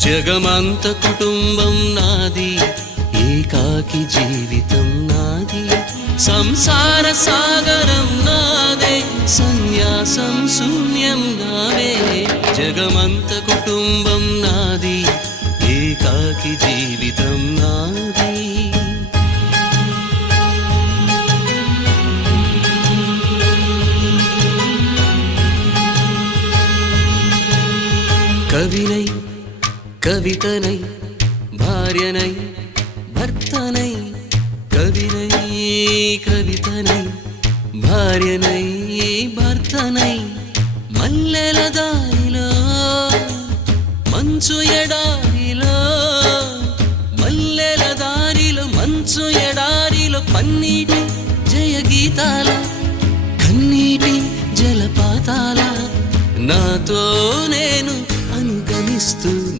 జగమంత కుటుంబం నాది, ఏకాకి జీవితం నాది, సంసార సాగరం నాదే, సన్యాసం శూన్యం నావే. జగమంత కుటుంబం నాది, ఏకాకి జీవితం నాది. కవినై కవితనై భార్యనై భర్తనై, కవినై కవితనై భార్యనై భర్తనై, మల్లెల దారిలో మంచు ఎడారిలో, మల్లెల దారిలో మంచు ఎడారిలో, పన్నీటి జయ గీతాల కన్నీటి జలపాతాల, నాతో నేను అనుగమిస్తూ